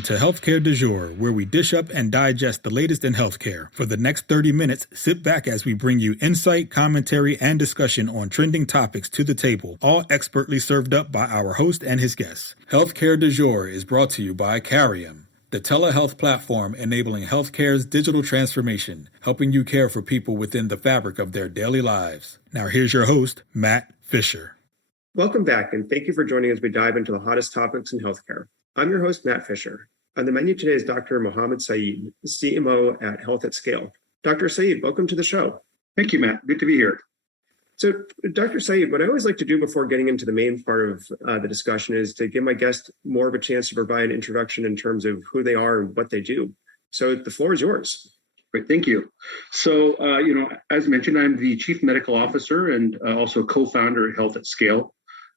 Welcome to Healthcare du Jour, where we dish up and digest the latest in healthcare. For the next 30 minutes, sit back as we bring you insight, commentary, and discussion on trending topics to the table, all expertly served up by our host and his guests. Healthcare du Jour is brought to you by Carium, the telehealth platform enabling healthcare's digital transformation, helping you care for people within the fabric of their daily lives. Now here's your host, Matt Fisher. Welcome back, and thank you for joining as we dive into the hottest topics in healthcare. I'm your host, Matt Fisher. On the menu today is Dr. Mohammed Saeed, CMO at Health at Scale. Dr. Saeed, welcome to the show. Thank you, Matt. Good to be here. So, Dr. Saeed, what I always like to do before getting into the main part of the discussion is to give my guest more of a chance to provide an introduction in terms of who they are and what they do. So the floor is yours. Great, thank you. So, as mentioned, I'm the Chief Medical Officer and also co-founder at Health at Scale.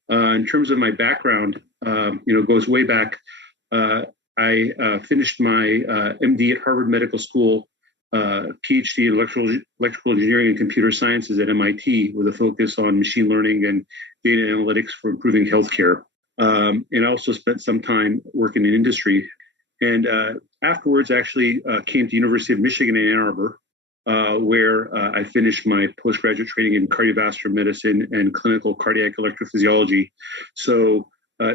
In terms of my background, goes way back. I finished my MD at Harvard Medical School, PhD in electrical engineering and computer sciences at MIT, with a focus on machine learning and data analytics for improving healthcare. And I also spent some time working in industry. And afterwards, actually came to University of Michigan in Ann Arbor, where I finished my postgraduate training in cardiovascular medicine and clinical cardiac electrophysiology. So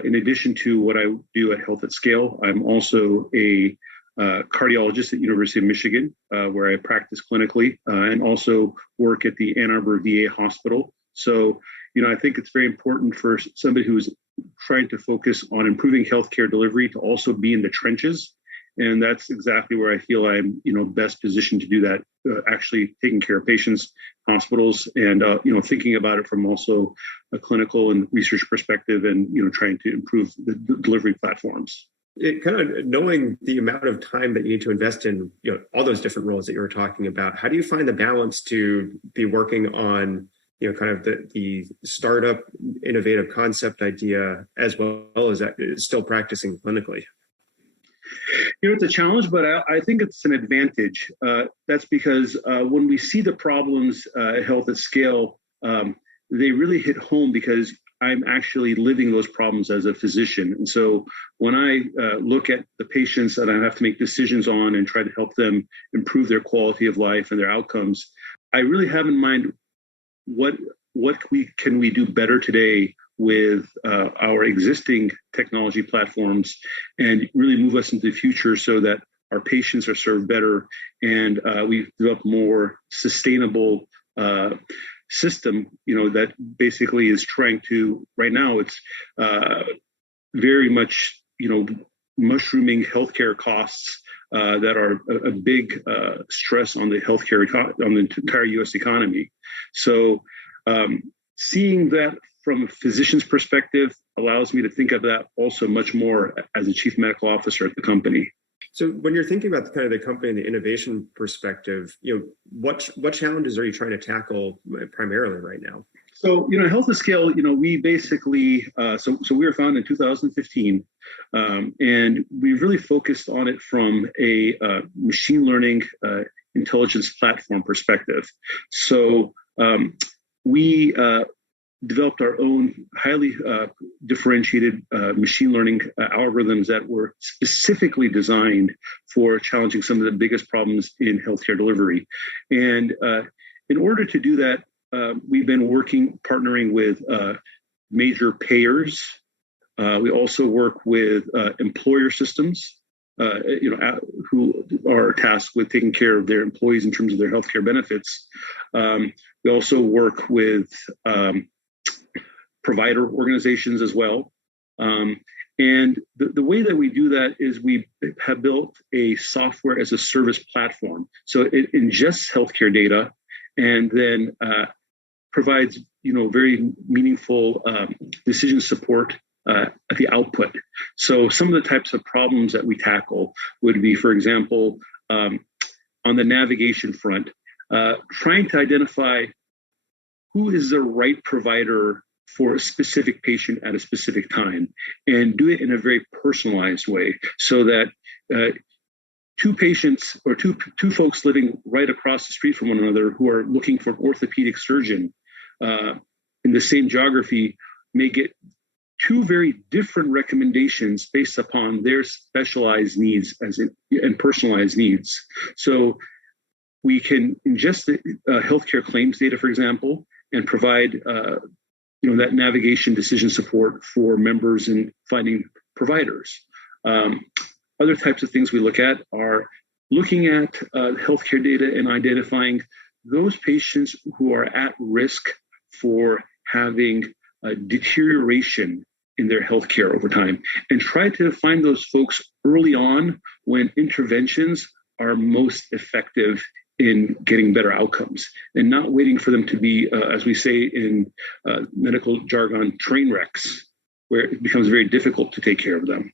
in addition to what I do at Health at Scale, I'm also a cardiologist at University of Michigan, where I practice clinically and also work at the Ann Arbor VA hospital. So, I think it's very important for somebody who's trying to focus on improving healthcare delivery to also be in the trenches. And that's exactly where I feel I'm, best positioned to do that, actually taking care of patients, hospitals, and, thinking about it from also a clinical and research perspective and, trying to improve the delivery platforms. It kind of knowing the amount of time that you need to invest in, all those different roles that you were talking about, how do you find the balance to be working on, kind of the startup innovative concept idea as well as that, still practicing clinically? It's a challenge, but I think it's an advantage. That's because when we see the problems at Health at Scale, they really hit home because I'm actually living those problems as a physician. And so when I look at the patients that I have to make decisions on and try to help them improve their quality of life and their outcomes, I really have in mind what can we do better today with our existing technology platforms and really move us into the future so that our patients are served better and we've developed more sustainable system, that basically is trying to, right now it's very much, mushrooming healthcare costs that are a big stress on the healthcare, on the entire U.S. economy. So seeing that from a physician's perspective allows me to think of that also much more as a chief medical officer at the company. So when you're thinking about the company and the innovation perspective, what challenges are you trying to tackle primarily right now? So, Health at Scale, we basically, so we were founded in 2015, and we really focused on it from a machine learning intelligence platform perspective. So we developed our own highly differentiated machine learning algorithms that were specifically designed for challenging some of the biggest problems in healthcare delivery. And in order to do that, we've been partnering with major payers. We also work with employer systems, who are tasked with taking care of their employees in terms of their healthcare benefits. We also work with provider organizations as well. And the way that we do that is we have built a software as a service platform. So it ingests healthcare data and then provides, very meaningful decision support at the output. So some of the types of problems that we tackle would be, for example, on the navigation front, trying to identify who is the right provider for a specific patient at a specific time and do it in a very personalized way so that two patients or two folks living right across the street from one another who are looking for an orthopedic surgeon in the same geography may get two very different recommendations based upon their specialized needs and personalized needs. So we can ingest the healthcare claims data, for example, and provide that navigation decision support for members in finding providers. Other types of things we look at are looking at healthcare data and identifying those patients who are at risk for having a deterioration in their healthcare over time, and try to find those folks early on when interventions are most effective in getting better outcomes, and not waiting for them to be, as we say in medical jargon, train wrecks, where it becomes very difficult to take care of them.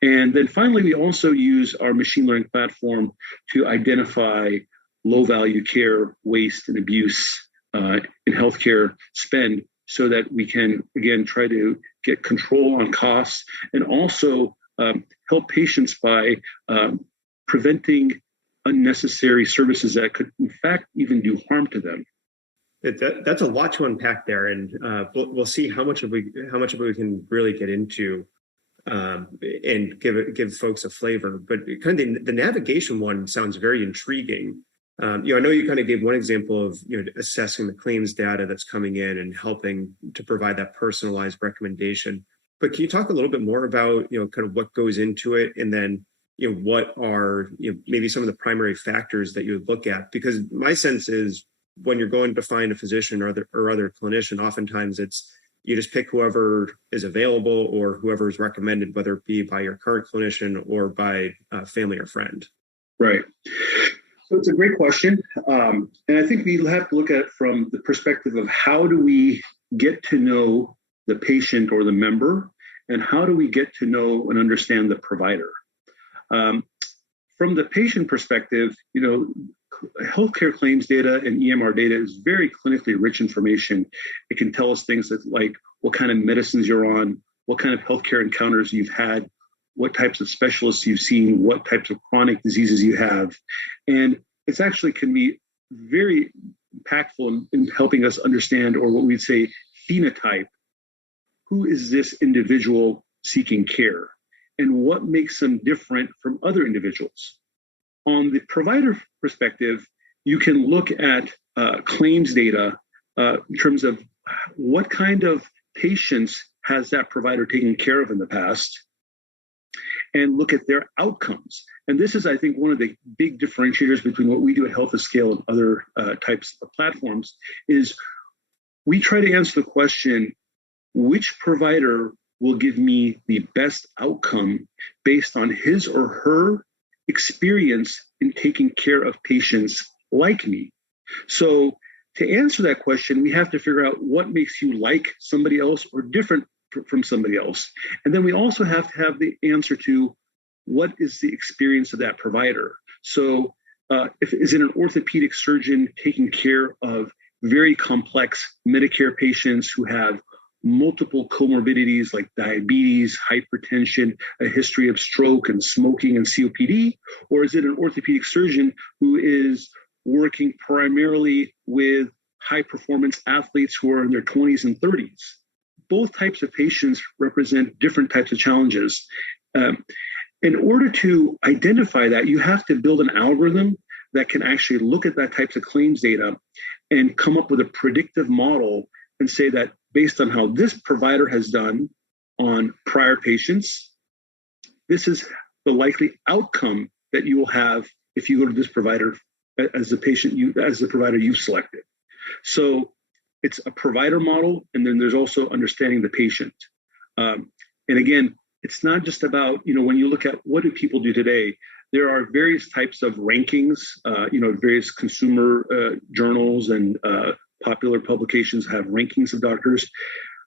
And then finally, we also use our machine learning platform to identify low-value care, waste, and abuse in healthcare spend, so that we can, again, try to get control on costs, and also help patients by preventing unnecessary services that could, in fact, even do harm to them. That's a lot to unpack there, and we'll see how much of it we can really get into, and give folks a flavor. But kind of the navigation one sounds very intriguing. I know you kind of gave one example of assessing the claims data that's coming in and helping to provide that personalized recommendation. But can you talk a little bit more about kind of what goes into it, and then what are maybe some of the primary factors that you would look at? Because my sense is when you're going to find a physician or other clinician, oftentimes it's you just pick whoever is available or whoever is recommended, whether it be by your current clinician or by family or friend. Right. So it's a great question. And I think we have to look at it from the perspective of how do we get to know the patient or the member, and how do we get to know and understand the provider? From the patient perspective, healthcare claims data and EMR data is very clinically rich information. It can tell us things like what kind of medicines you're on, what kind of healthcare encounters you've had, what types of specialists you've seen, what types of chronic diseases you have. And it's actually can be very impactful in helping us understand, or what we'd say, phenotype. Who is this individual seeking care, and what makes them different from other individuals? On the provider perspective, you can look at claims data in terms of what kind of patients has that provider taken care of in the past, and look at their outcomes. And this is, I think, one of the big differentiators between what we do at Health at Scale and other types of platforms is we try to answer the question, which provider will give me the best outcome based on his or her experience in taking care of patients like me? So to answer that question, we have to figure out what makes you like somebody else or different from somebody else. And then we also have to have the answer to what is the experience of that provider. So is it an orthopedic surgeon taking care of very complex Medicare patients who have multiple comorbidities like diabetes, hypertension, a history of stroke and smoking and COPD? Or is it an orthopedic surgeon who is working primarily with high performance athletes who are in their 20s and 30s? Both types of patients represent different types of challenges. In order to identify that, you have to build an algorithm that can actually look at that types of claims data and come up with a predictive model and say that based on how this provider has done on prior patients, this is the likely outcome that you will have if you go to this provider as the provider you've selected. So it's a provider model, and then there's also understanding the patient. And again, it's not just about, when you look at what do people do today, there are various types of rankings, various consumer journals and popular publications have rankings of doctors.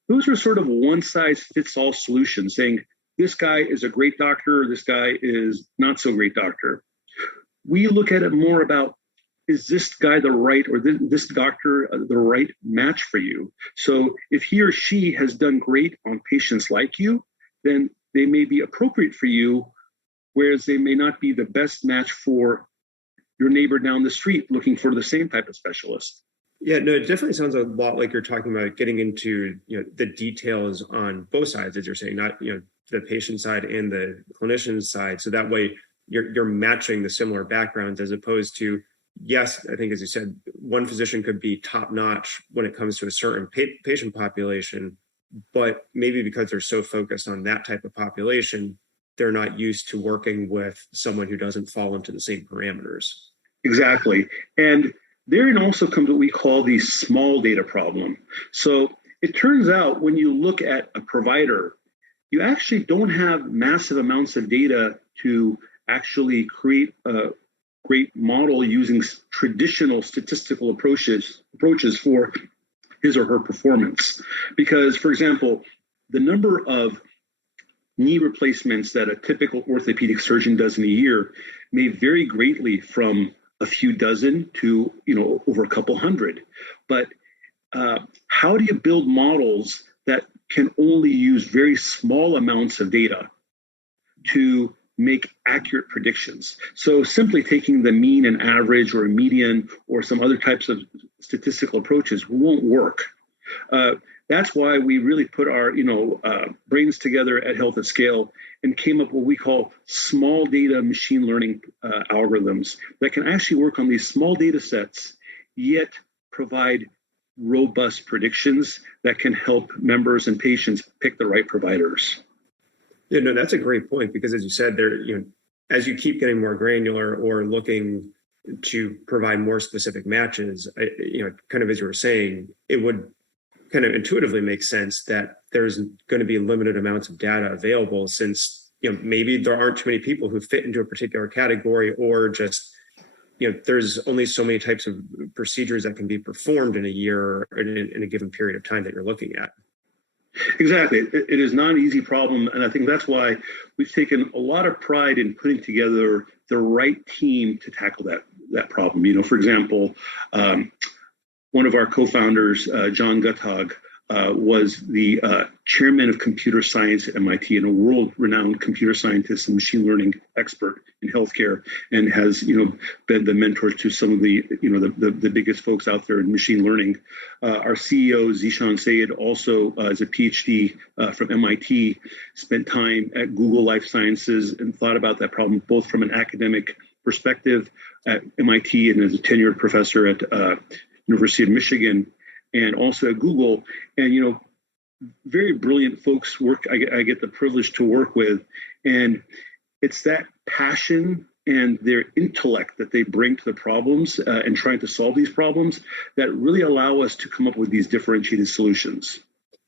Those are sort of one-size-fits-all solutions, saying this guy is a great doctor, this guy is not so great doctor. We look at it more about, is this guy the right, or this doctor the right match for you? So if he or she has done great on patients like you, then they may be appropriate for you, whereas they may not be the best match for your neighbor down the street looking for the same type of specialist. Yeah, no, it definitely sounds a lot like you're talking about getting into, the details on both sides, as you're saying, not, the patient side and the clinician side. So that way you're matching the similar backgrounds as opposed to, yes, I think, as you said, one physician could be top notch when it comes to a certain patient population, but maybe because they're so focused on that type of population, they're not used to working with someone who doesn't fall into the same parameters. Exactly. And therein also comes what we call the small data problem. So it turns out when you look at a provider, you actually don't have massive amounts of data to actually create a great model using traditional statistical approaches for his or her performance. Because, for example, the number of knee replacements that a typical orthopedic surgeon does in a year may vary greatly from a few dozen to over a couple hundred. But how do you build models that can only use very small amounts of data to make accurate predictions? So simply taking the mean and average or a median or some other types of statistical approaches won't work. That's why we really put our brains together at Health at Scale and came up with what we call small data machine learning algorithms that can actually work on these small data sets, yet provide robust predictions that can help members and patients pick the right providers. Yeah, no, that's a great point, because as you said, as you keep getting more granular or looking to provide more specific matches, kind of as you were saying, it would kind of intuitively make sense that there's going to be limited amounts of data available, since maybe there aren't too many people who fit into a particular category, or just there's only so many types of procedures that can be performed in a year or in a given period of time that you're looking at. Exactly. It is not an easy problem. And I think that's why we've taken a lot of pride in putting together the right team to tackle that problem. For example, one of our co-founders, John Guttag, was the chairman of computer science at MIT and a world-renowned computer scientist and machine learning expert in healthcare, and has been the mentor to some of the the biggest folks out there in machine learning. Our CEO Mohammed Saeed also is a PhD from MIT, spent time at Google Life Sciences and thought about that problem both from an academic perspective at MIT and as a tenured professor at University of Michigan, and also at Google. And, very brilliant folks I get the privilege to work with. And it's that passion and their intellect that they bring to the problems and trying to solve these problems that really allow us to come up with these differentiated solutions.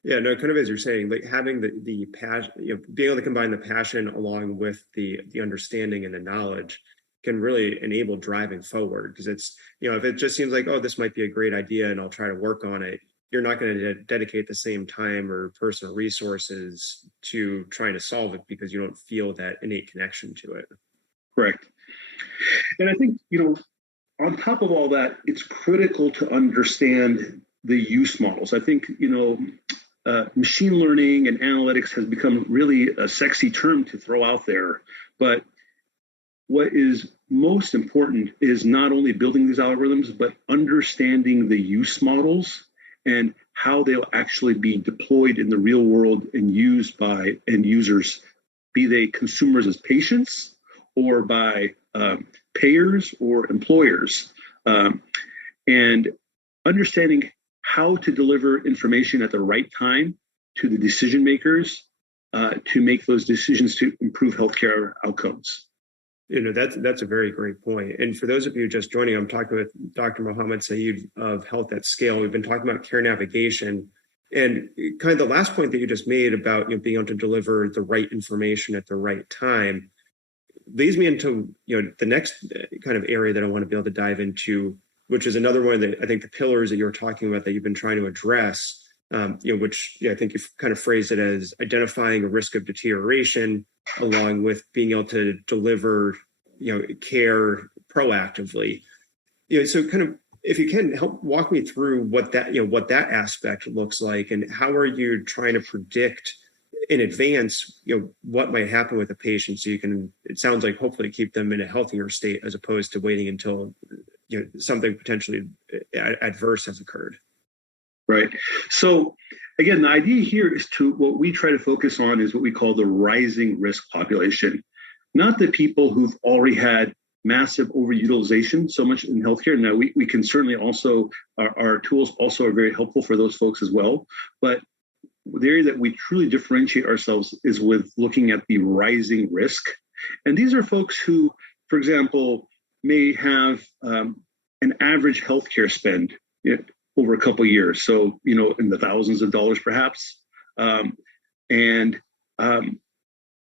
Yeah, no, kind of as you're saying, like having the passion, being able to combine the passion along with the understanding and the knowledge can really enable driving forward. Because it's, if it just seems like, oh, this might be a great idea and I'll try to work on it, you're not going to dedicate the same time or personal resources to trying to solve it because you don't feel that innate connection to it. Correct. And I think, on top of all that, it's critical to understand the use models. I think, machine learning and analytics has become really a sexy term to throw out there. But what is most important is not only building these algorithms, but understanding the use models and how they'll actually be deployed in the real world and used by end users, be they consumers as patients or by payers or employers. And understanding how to deliver information at the right time to the decision makers to make those decisions to improve healthcare outcomes. That's a very great point. And for those of you just joining, I'm talking with Dr. Mohammed Saeed of Health at Scale. We've been talking about care navigation, and kind of the last point that you just made about being able to deliver the right information at the right time leads me into the next kind of area that I want to be able to dive into, which is another one of the, I think, the pillars that you were talking about that you've been trying to address. Which I think you've kind of phrased it as identifying a risk of deterioration, along with being able to deliver, care proactively. So kind of, if you can help walk me through what that aspect looks like, and how are you trying to predict in advance, what might happen with a patient, so you can, it sounds like, hopefully keep them in a healthier state as opposed to waiting until something potentially adverse has occurred. Right. So again, the idea here is what we try to focus on is what we call the rising risk population, not the people who've already had massive overutilization so much in healthcare. Now, we can certainly also, our tools also are very helpful for those folks as well. But the area that we truly differentiate ourselves is with looking at the rising risk. And these are folks who, for example, may have an average healthcare spend over a couple of years. So, in the thousands of dollars perhaps. And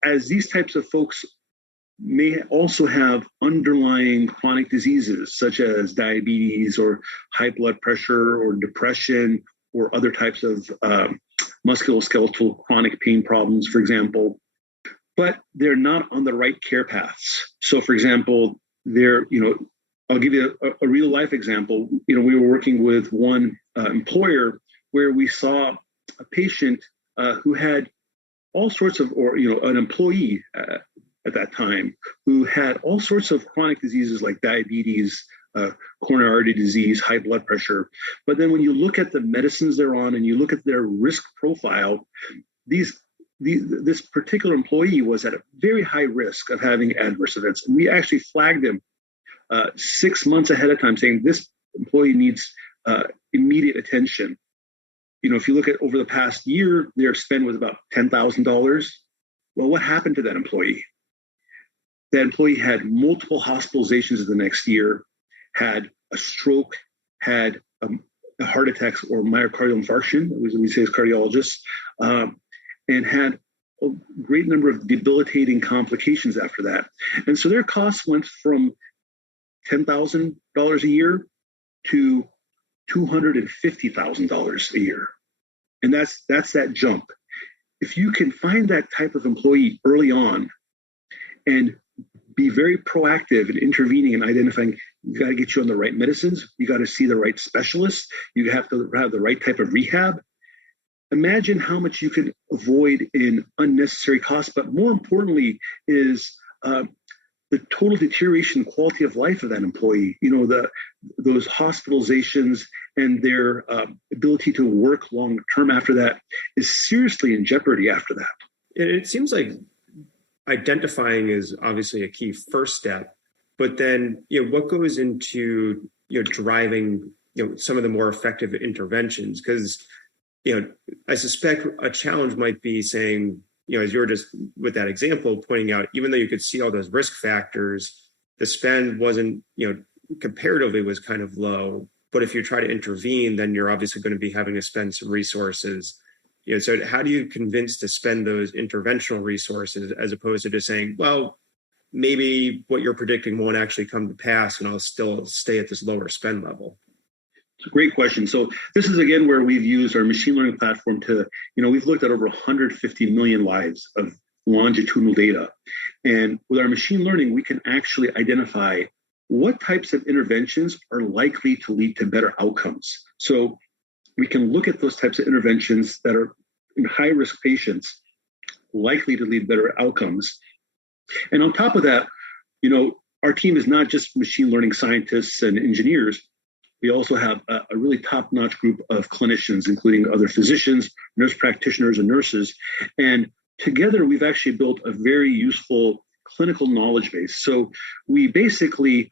as these types of folks may also have underlying chronic diseases such as diabetes or high blood pressure or depression or other types of musculoskeletal chronic pain problems, for example, but they're not on the right care paths. So, for example, I'll give you a real life example. We were working with one employer where we saw a patient who had all sorts of, an employee at that time who had all sorts of chronic diseases like diabetes, coronary artery disease, high blood pressure. But then when you look at the medicines they're on and you look at their risk profile, this particular employee was at a very high risk of having adverse events. And we actually flagged him 6 months ahead of time, saying this employee needs immediate attention. If you look at over the past year, their spend was about $10,000. Well, what happened to that employee? That employee had multiple hospitalizations the next year, had a stroke, had a heart attack or myocardial infarction, as we say as cardiologists, and had a great number of debilitating complications after that. And so their costs went from $10,000 a year to $250,000 a year. And that's that jump. If you can find that type of employee early on and be very proactive in intervening and identifying, you got to get you on the right medicines, you got to see the right specialists, you have to have the right type of rehab. Imagine how much you can avoid in unnecessary costs, but more importantly is the total deterioration in quality of life of that employee. Those hospitalizations and their ability to work long term after that is seriously in jeopardy after that. It seems like identifying is obviously a key first step, but then what goes into driving some of the more effective interventions? Because I suspect a challenge might be saying, as you're just with that example pointing out, even though you could see all those risk factors, the spend wasn't, comparatively was kind of low. But if you try to intervene, then you're obviously going to be having to spend some resources. So how do you convince to spend those interventional resources as opposed to just saying, well, maybe what you're predicting won't actually come to pass and I'll still stay at this lower spend level? It's a great question. So this is, again, where we've used our machine learning platform to, we've looked at over 150 million lives of longitudinal data. And with our machine learning, we can actually identify what types of interventions are likely to lead to better outcomes. So we can look at those types of interventions that are in high-risk patients likely to lead better outcomes. And on top of that, our team is not just machine learning scientists and engineers. We also have a really top-notch group of clinicians, including other physicians, nurse practitioners, and nurses. And together, we've actually built a very useful clinical knowledge base. So we basically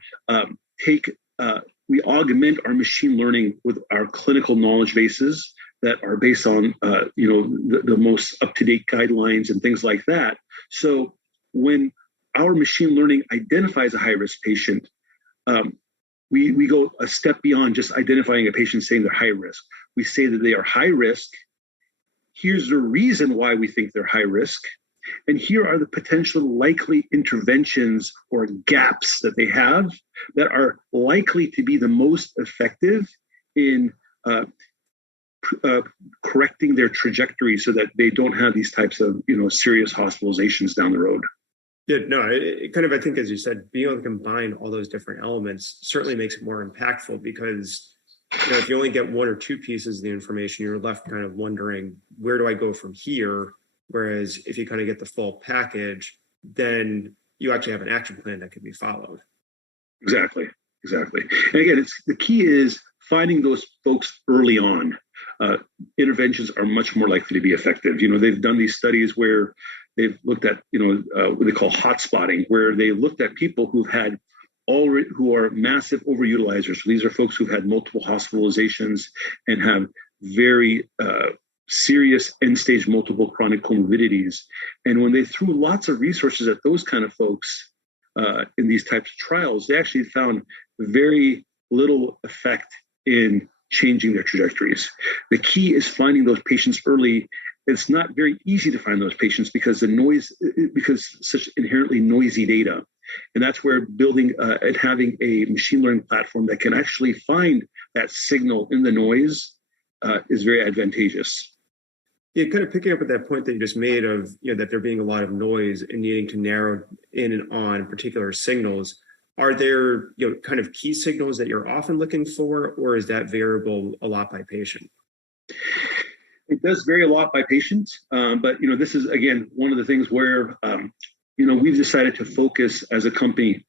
we augment our machine learning with our clinical knowledge bases that are based on, the most up-to-date guidelines and things like that. So when our machine learning identifies a high-risk patient, we go a step beyond just identifying a patient saying they're high risk. We say that they are high risk. Here's the reason why we think they're high risk. And here are the potential likely interventions or gaps that they have that are likely to be the most effective in correcting their trajectory so that they don't have these types of, serious hospitalizations down the road. Yeah, no, it kind of, I think, as you said, being able to combine all those different elements certainly makes it more impactful because, if you only get one or two pieces of the information, you're left kind of wondering, where do I go from here? Whereas if you kind of get the full package, then you actually have an action plan that can be followed. Exactly. And again, the key is finding those folks early on. Interventions are much more likely to be effective. They've done these studies where they've looked at, what they call hot spotting, where they looked at people who are massive overutilizers. So these are folks who've had multiple hospitalizations and have very serious end-stage multiple chronic comorbidities. And when they threw lots of resources at those kind of folks in these types of trials, they actually found very little effect in changing their trajectories. The key is finding those patients early. It's not very easy to find those patients because such inherently noisy data. And that's where building and having a machine learning platform that can actually find that signal in the noise is very advantageous. Yeah, kind of picking up at that point that you just made of, that there being a lot of noise and needing to narrow in and on particular signals. Are there, kind of key signals that you're often looking for, or is that variable a lot by patient? It does vary a lot by patient, but this is again one of the things where we've decided to focus as a company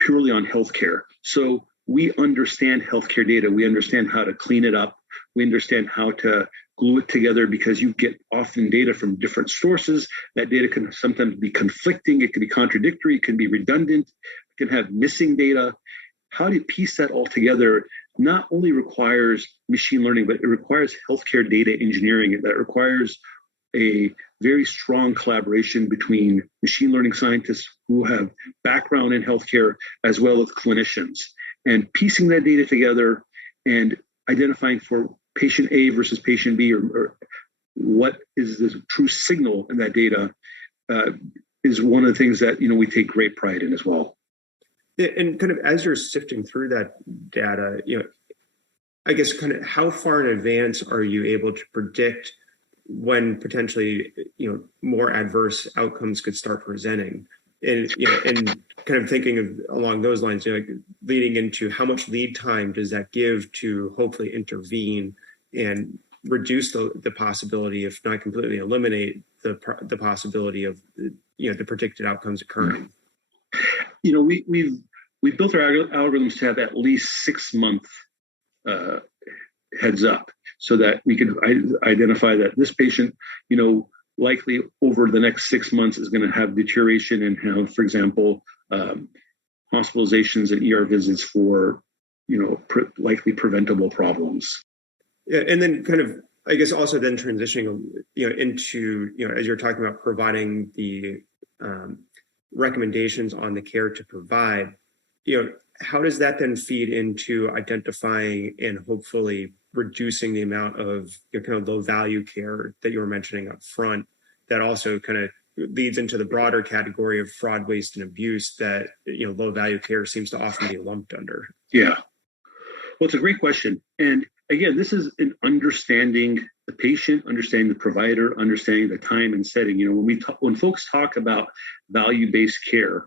purely on healthcare. So we understand healthcare data. We understand how to clean it up. We understand how to glue it together because you get often data from different sources. That data can sometimes be conflicting. It can be contradictory. It can be redundant. It can have missing data. How do you piece that all together not only requires machine learning, but it requires healthcare data engineering. That requires a very strong collaboration between machine learning scientists who have background in healthcare as well as clinicians. And piecing that data together and identifying for patient A versus patient B or what is the true signal in that data is one of the things that we take great pride in as well. Yeah, and kind of as you're sifting through that data, I guess kind of how far in advance are you able to predict when potentially more adverse outcomes could start presenting? And and kind of thinking of along those lines, leading into how much lead time does that give to hopefully intervene and reduce the possibility, if not completely eliminate the possibility of the predicted outcomes occurring? We've built our algorithms to have at least 6 month heads up, so that we can identify that this patient, likely over the next 6 months is going to have deterioration and have, for example, hospitalizations and ER visits for, likely preventable problems. Yeah, and then kind of, I guess, also then transitioning, into, as you're talking about providing the recommendations on the care to provide, how does that then feed into identifying and hopefully reducing the amount of kind of low value care that you were mentioning up front, that also kind of leads into the broader category of fraud, waste, and abuse that low value care seems to often be lumped under? Yeah, well, it's a great question, and again, this is an understanding the patient, understanding the provider, understanding the time and setting. When folks talk about value-based care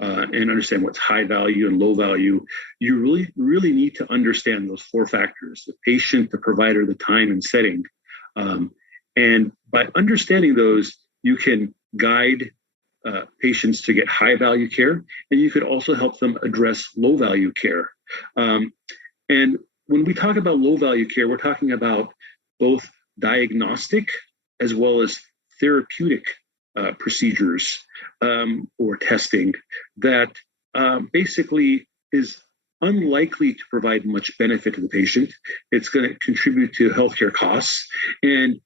and understand what's high value and low value, you really, really need to understand those 4 factors: the patient, the provider, the time, and setting. And by understanding those, you can guide patients to get high value care, and you could also help them address low value care. And when we talk about low value care, we're talking about both diagnostic as well as therapeutic procedures or testing that basically is unlikely to provide much benefit to the patient. It's going to contribute to healthcare costs. And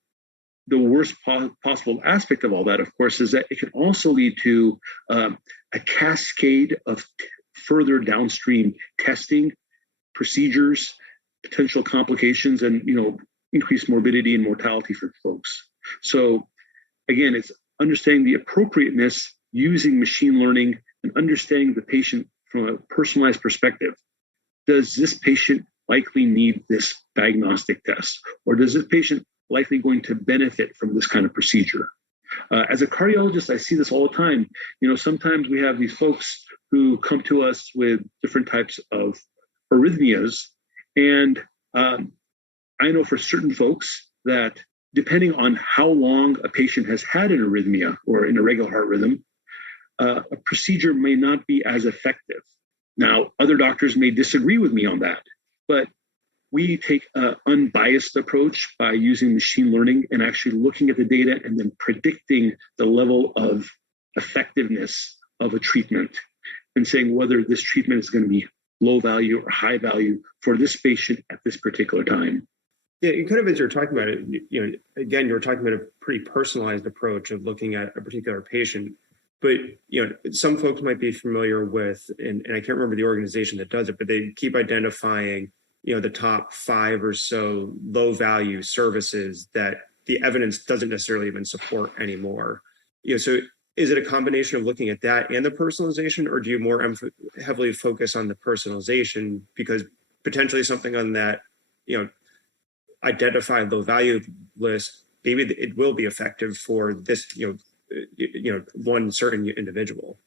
the worst possible aspect of all that, of course, is that it can also lead to a cascade of further downstream testing, procedures, potential complications, and increased morbidity and mortality for folks. So again, it's understanding the appropriateness, using machine learning, and understanding the patient from a personalized perspective. Does this patient likely need this diagnostic test? Or does this patient likely going to benefit from this kind of procedure? As a cardiologist, I see this all the time. Sometimes we have these folks who come to us with different types of arrhythmias. And I know for certain folks that depending on how long a patient has had an arrhythmia or an irregular heart rhythm, a procedure may not be as effective. Now, other doctors may disagree with me on that, but we take an unbiased approach by using machine learning and actually looking at the data and then predicting the level of effectiveness of a treatment and saying whether this treatment is going to be low value or high value for this patient at this particular time. Yeah, you kind of, as you're talking about it, again, you're talking about a pretty personalized approach of looking at a particular patient. But, some folks might be familiar with, and I can't remember the organization that does it, but they keep identifying, the top 5 or so low value services that the evidence doesn't necessarily even support anymore. So is it a combination of looking at that and the personalization, or do you more heavily focus on the personalization because potentially something on that, identified low value list, maybe it will be effective for this, one certain individual?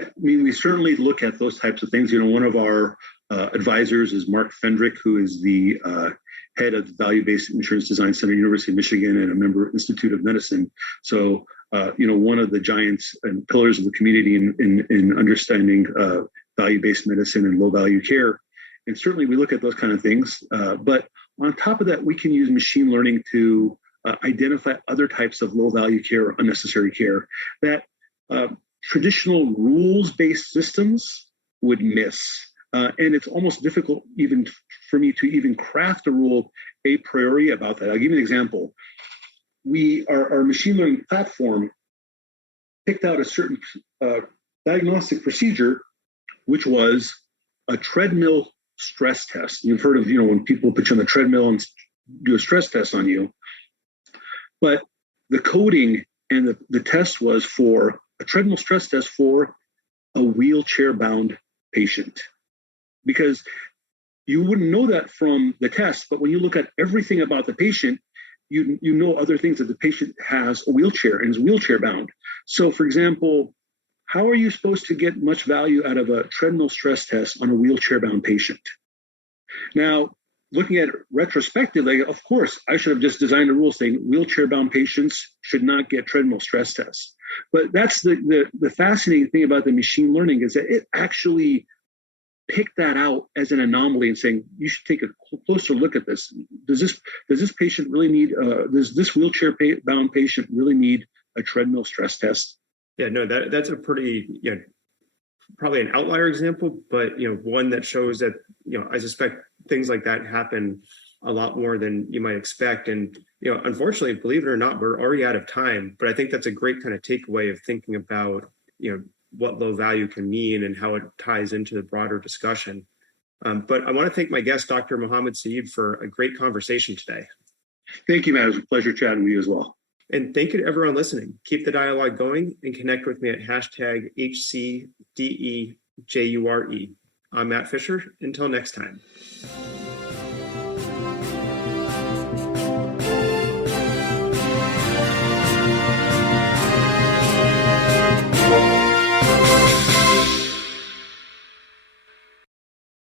I mean, we certainly look at those types of things. One of our advisors is Mark Fendrick, who is the head of the Value-Based Insurance Design Center, University of Michigan, and a member of Institute of Medicine. So, one of the giants and pillars of the community in understanding value-based medicine and low-value care. And certainly we look at those kind of things. But on top of that, we can use machine learning to identify other types of low-value care or unnecessary care that traditional rules-based systems would miss. And it's almost difficult even for me to even craft a rule a priori about that. I'll give you an example. Our machine learning platform picked out a certain diagnostic procedure, which was a treadmill stress test. You've heard of, when people put you on the treadmill and do a stress test on you. But the coding and the test was for a treadmill stress test for a wheelchair-bound patient. Because you wouldn't know that from the test, but when you look at everything about the patient, you know other things, that the patient has a wheelchair and is wheelchair-bound. So, for example, how are you supposed to get much value out of a treadmill stress test on a wheelchair-bound patient? Now, looking at it retrospectively, of course, I should have just designed a rule saying wheelchair-bound patients should not get treadmill stress tests. But that's the fascinating thing about the machine learning, is that it actually picked that out as an anomaly and saying, you should take a closer look at this. Does this patient really need, does this wheelchair-bound patient really need a treadmill stress test? Yeah, no, that's a pretty, probably an outlier example, but, one that shows that, I suspect things like that happen a lot more than you might expect. And, unfortunately, believe it or not, we're already out of time, but I think that's a great kind of takeaway of thinking about, what low value can mean and how it ties into the broader discussion. But I want to thank my guest, Dr. Mohammed Saeed, for a great conversation today. Thank you, Matt. It was a pleasure chatting with you as well. And thank you to everyone listening. Keep the dialogue going and connect with me at #HCDEJURE. I'm Matt Fisher. Until next time.